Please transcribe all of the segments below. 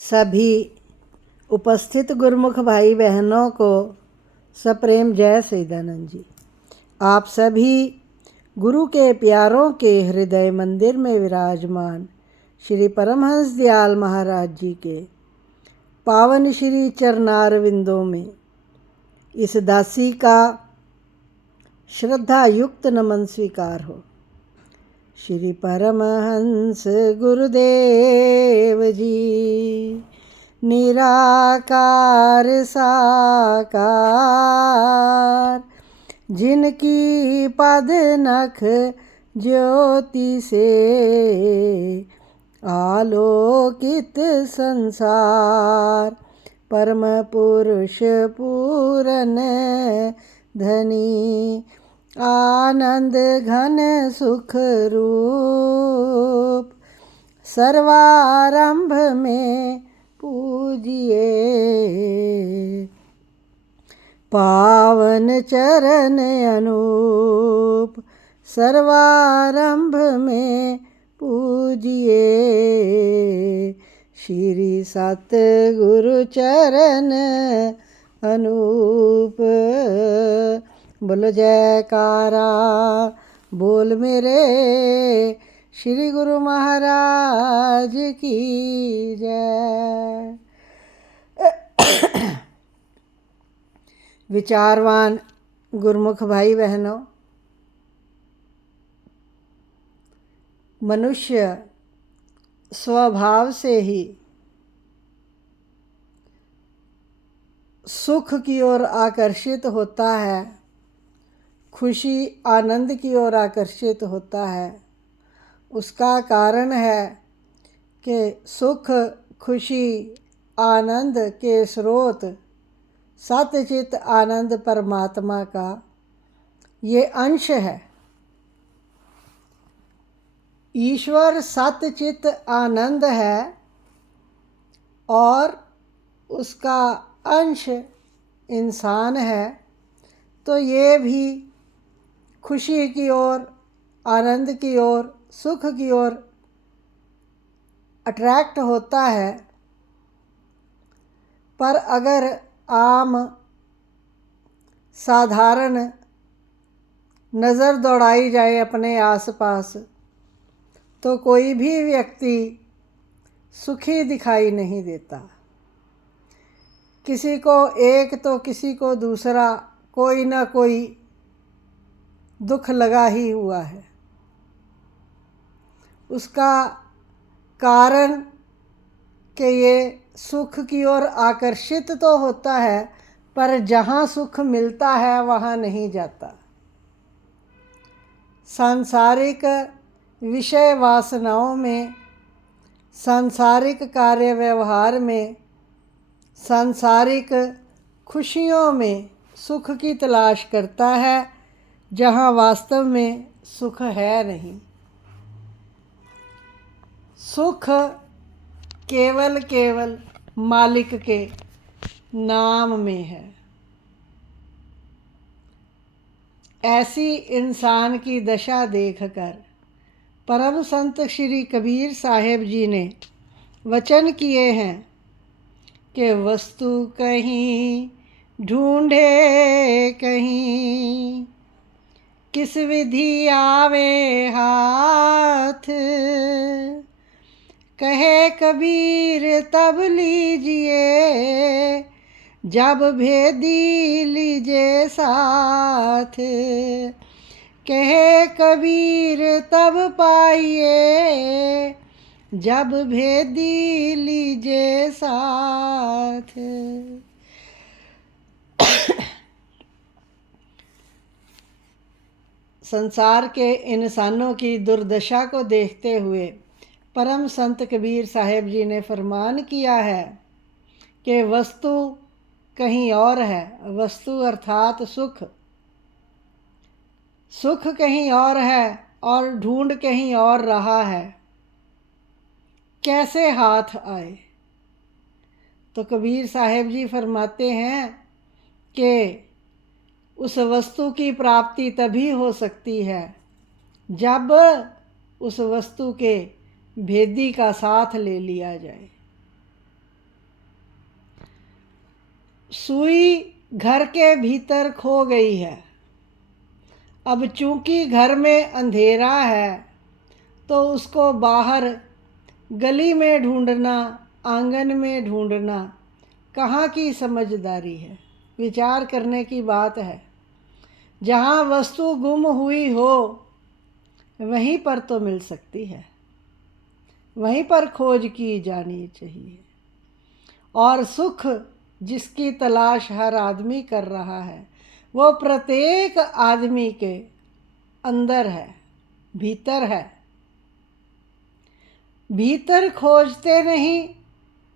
सभी उपस्थित गुरुमुख भाई बहनों को सप्रेम जय सच्चिदानंद जी। आप सभी गुरु के प्यारों के हृदय मंदिर में विराजमान श्री परमहंस दयाल महाराज जी के पावन श्री चरणारविंदों में इस दासी का श्रद्धा युक्त नमन स्वीकार हो। श्री परमहंस गुरुदेव जी निराकार साकार, जिनकी पद नख ज्योति से आलोकित संसार, परम पुरुष पूरन धनी आनंद घन सुख रूप, सर्वारंभ में पूजिए पावन चरण अनूप, सर्वारंभ में पूजिए श्री सतगुरु चरण अनूप। बोलो जयकारा बोल मेरे श्री गुरु महाराज की जय। विचारवान गुरुमुख भाई बहनों, मनुष्य स्वभाव से ही सुख की ओर आकर्षित होता है, खुशी आनंद की ओर आकर्षित होता है। उसका कारण है कि सुख खुशी आनंद के स्रोत सतचित आनंद परमात्मा का ये अंश है। ईश्वर सतचित आनंद है और उसका अंश इंसान है, तो ये भी खुशी की ओर आनंद की ओर सुख की ओर अट्रैक्ट होता है। पर अगर आम साधारण नज़र दौड़ाई जाए अपने आसपास, तो कोई भी व्यक्ति सुखी दिखाई नहीं देता। किसी को एक तो किसी को दूसरा कोई ना कोई दुख लगा ही हुआ है। उसका कारण कि ये सुख की ओर आकर्षित तो होता है, पर जहाँ सुख मिलता है वहाँ नहीं जाता। सांसारिक विषय वासनाओं में, सांसारिक कार्य व्यवहार में, सांसारिक खुशियों में सुख की तलाश करता है, जहाँ वास्तव में सुख है नहीं। सुख केवल मालिक के नाम में है। ऐसी इंसान की दशा देखकर परम संत श्री कबीर साहेब जी ने वचन किए हैं कि वस्तु कहीं ढूंढे कहीं, किस विधि आवे हाथ, कहे कबीर तब लीजिए जब भेदी लीजिए साथ, कहे कबीर तब पाइए जब भेदी लीजिए साथ। संसार के इंसानों की दुर्दशा को देखते हुए परम संत कबीर साहेब जी ने फरमान किया है कि वस्तु कहीं और है। वस्तु अर्थात सुख, सुख कहीं और है और ढूंढ कहीं और रहा है। कैसे हाथ आए? तो कबीर साहेब जी फरमाते हैं कि उस वस्तु की प्राप्ति तभी हो सकती है जब उस वस्तु के भेदी का साथ ले लिया जाए। सुई घर के भीतर खो गई है। अब चूंकि घर में अंधेरा है तो उसको बाहर गली में ढूंढना, आंगन में ढूंढना कहाँ की समझदारी है। विचार करने की बात है। जहाँ वस्तु गुम हुई हो वहीं पर तो मिल सकती है, वहीं पर खोज की जानी चाहिए। और सुख जिसकी तलाश हर आदमी कर रहा है वो प्रत्येक आदमी के अंदर है, भीतर है। भीतर खोजते नहीं,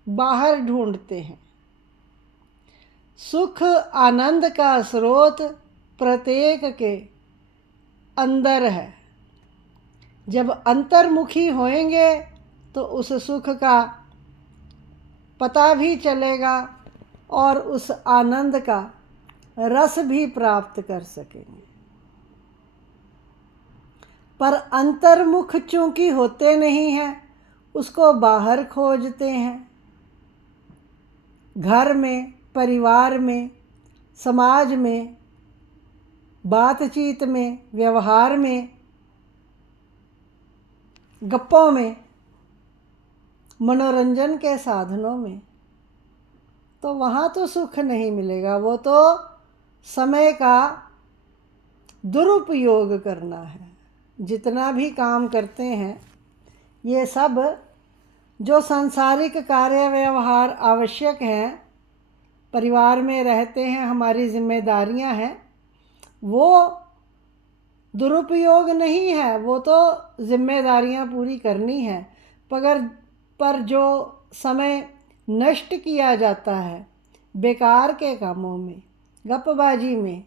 बाहर ढूंढते हैं। सुख आनंद का स्रोत प्रत्येक के अंदर है। जब अंतर्मुखी होएंगे तो उस सुख का पता भी चलेगा और उस आनंद का रस भी प्राप्त कर सकेंगे। पर अंतर्मुख चूंकि होते नहीं हैं, उसको बाहर खोजते हैं। घर में, परिवार में, समाज में, बातचीत में, व्यवहार में, गप्पों में, मनोरंजन के साधनों में, तो वहाँ तो सुख नहीं मिलेगा। वो तो समय का दुरुपयोग करना है। जितना भी काम करते हैं ये सब जो सांसारिक कार्य व्यवहार आवश्यक हैं, परिवार में रहते हैं, हमारी जिम्मेदारियां हैं, वो दुरुपयोग नहीं है। वो तो जिम्मेदारियां पूरी करनी है। पर जो समय नष्ट किया जाता है बेकार के कामों में, गपबाजी में,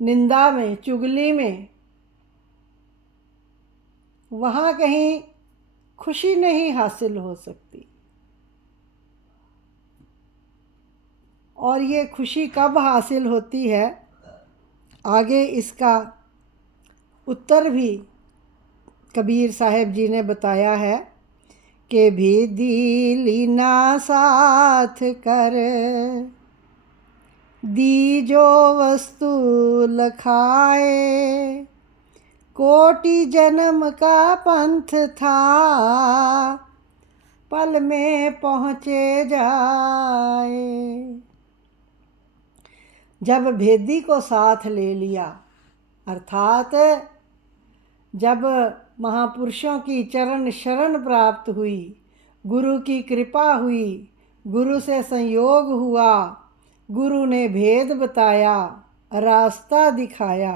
निंदा में, चुगली में, वहाँ कहीं खुशी नहीं हासिल हो सकती। और ये खुशी कब हासिल होती है, आगे इसका उत्तर भी कबीर साहब जी ने बताया है कि भी लीना साथ कर दी जो वस्तु लखाए, कोटि जन्म का पंथ था पल में पहुँचे जाए। जब भेदी को साथ ले लिया, अर्थात जब महापुरुषों की चरण शरण प्राप्त हुई, गुरु की कृपा हुई, गुरु से संयोग हुआ, गुरु ने भेद बताया, रास्ता दिखाया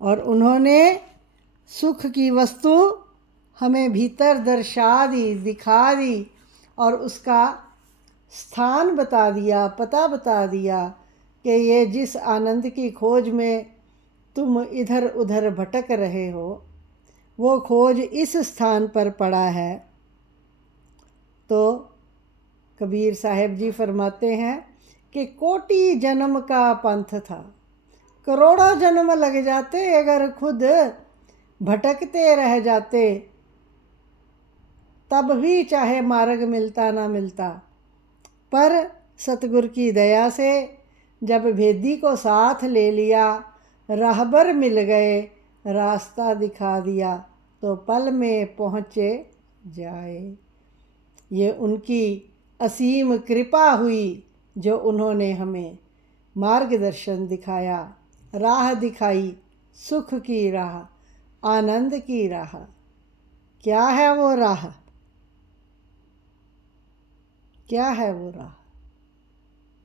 और उन्होंने सुख की वस्तु हमें भीतर दर्शा दी, दिखा दी और उसका स्थान बता दिया, पता बता दिया कि ये जिस आनंद की खोज में तुम इधर उधर भटक रहे हो वो खोज इस स्थान पर पड़ा है। तो कबीर साहब जी फरमाते हैं कि कोटि जन्म का पंथ था। करोड़ों जन्म लग जाते अगर खुद भटकते रह जाते, तब भी चाहे मार्ग मिलता ना मिलता। पर सतगुरु की दया से जब भेदी को साथ ले लिया, राहबर मिल गए, रास्ता दिखा दिया, तो पल में पहुँचे जाए। ये उनकी असीम कृपा हुई जो उन्होंने हमें मार्गदर्शन दिखाया, राह दिखाई, सुख की राह, आनंद की राह। क्या है वो राह? क्या है वो राह?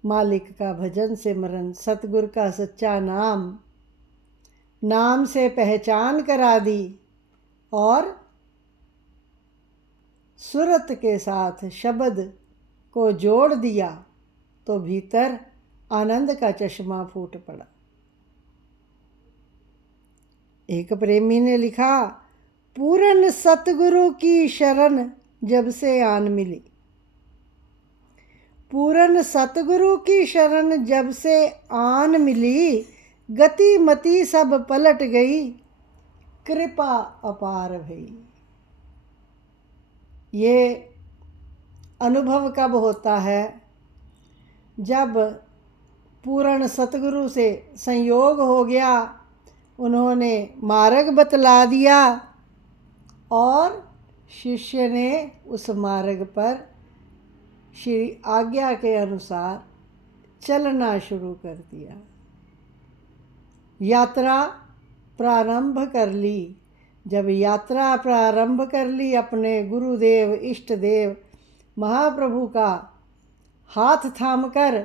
मालिक का भजन सिमरन, सतगुर का सच्चा नाम, नाम से पहचान करा दी और सुरत के साथ शब्द को जोड़ दिया तो भीतर आनंद का चश्मा फूट पड़ा। एक प्रेमी ने लिखा, पूरन सतगुरु की शरण जब से आन मिली। पूरन सतगुरु की शरण जब से आन मिली, गति मति सब पलट गई, कृपा अपार भई। ये अनुभव कब होता है? जब पूर्ण सतगुरु से संयोग हो गया, उन्होंने मार्ग बतला दिया और शिष्य ने उस मार्ग पर श्री आज्ञा के अनुसार चलना शुरू कर दिया। यात्रा प्रारंभ कर ली। जब यात्रा प्रारंभ कर ली, अपने गुरुदेव इष्ट देव महाप्रभु का हाथ थामकर,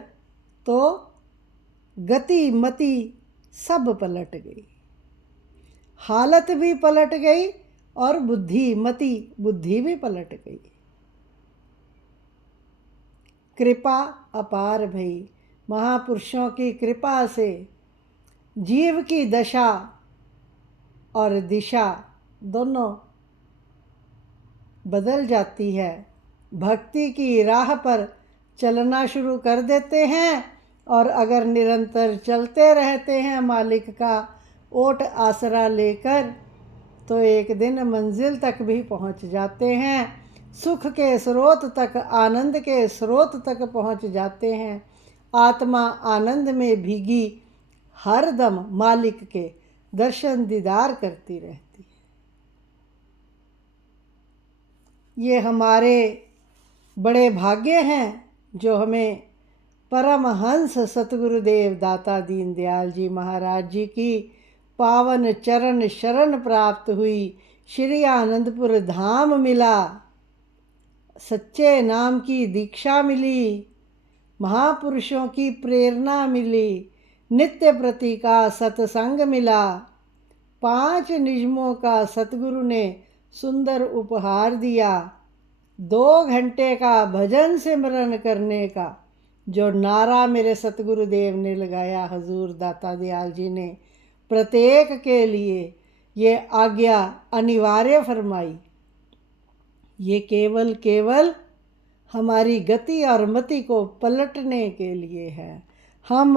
तो गति मति सब पलट गई। हालत भी पलट गई और बुद्धि भी पलट गई। कृपा अपार भई। महापुरुषों की कृपा से जीव की दशा और दिशा दोनों बदल जाती है। भक्ति की राह पर चलना शुरू कर देते हैं और अगर निरंतर चलते रहते हैं मालिक का ओट आसरा लेकर, तो एक दिन मंजिल तक भी पहुंच जाते हैं। सुख के स्रोत तक, आनंद के स्रोत तक पहुंच जाते हैं। आत्मा आनंद में भीगी हर दम मालिक के दर्शन दीदार करती रहती है। ये हमारे बड़े भाग्य हैं जो हमें परमहंस सतगुरुदेव दाता दीनदयाल जी महाराज जी की पावन चरण शरण प्राप्त हुई। श्री आनंदपुर धाम मिला, सच्चे नाम की दीक्षा मिली, महापुरुषों की प्रेरणा मिली, नित्य प्रति का सत्संग मिला, 5 नियमों का सतगुरु ने सुंदर उपहार दिया, 2 घंटे का भजन सिमरन करने का जो नारा मेरे सतगुरुदेव ने लगाया, हजूर दाता दयाल जी ने प्रत्येक के लिए ये आज्ञा अनिवार्य फरमाई। ये केवल हमारी गति और मति को पलटने के लिए है। हम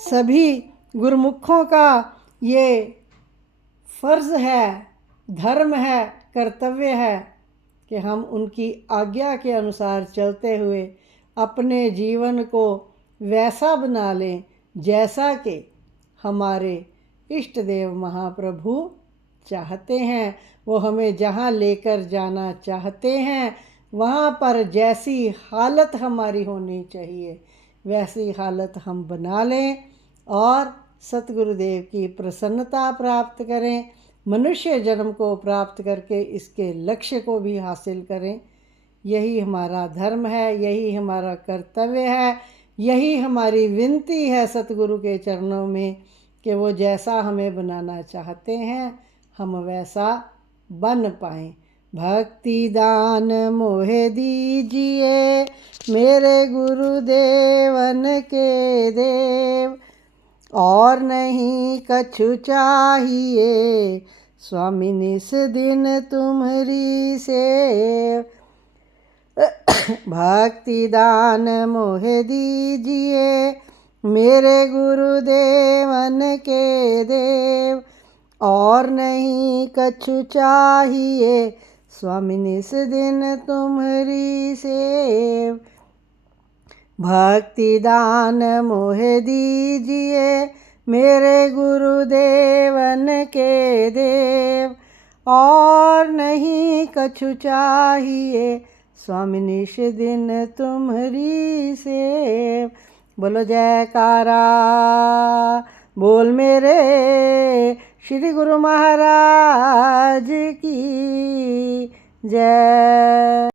सभी गुरुमुखों का ये फर्ज है, धर्म है, कर्तव्य है कि हम उनकी आज्ञा के अनुसार चलते हुए अपने जीवन को वैसा बना लें जैसा कि हमारे इष्ट देव महाप्रभु चाहते हैं। वो हमें जहाँ लेकर जाना चाहते हैं, वहाँ पर जैसी हालत हमारी होनी चाहिए वैसी हालत हम बना लें और सतगुरुदेव की प्रसन्नता प्राप्त करें। मनुष्य जन्म को प्राप्त करके इसके लक्ष्य को भी हासिल करें। यही हमारा धर्म है, यही हमारा कर्तव्य है, यही हमारी विनती है सतगुरु के चरणों में कि वो जैसा हमें बनाना चाहते हैं हम वैसा बन पाएँ। भक्ति दान मोहे दीजिए मेरे गुरुदेवन के देव, और नहीं कछु चाहिए स्वामी निस दिन तुम्हारी सेव। भक्ति दान मोहे दीजिए मेरे गुरुदेवन के देव, और नहीं कछु चाहिए स्वामी निस दिन तुम्हारी सेव। भक्ति दान मोहे दीजिए मेरे गुरुदेवन के देव, और नहीं कछु चाहिए स्वामी निस दिन तुम्हारी सेव। बोलो जयकारा बोल मेरे श्री गुरु महाराज की जय।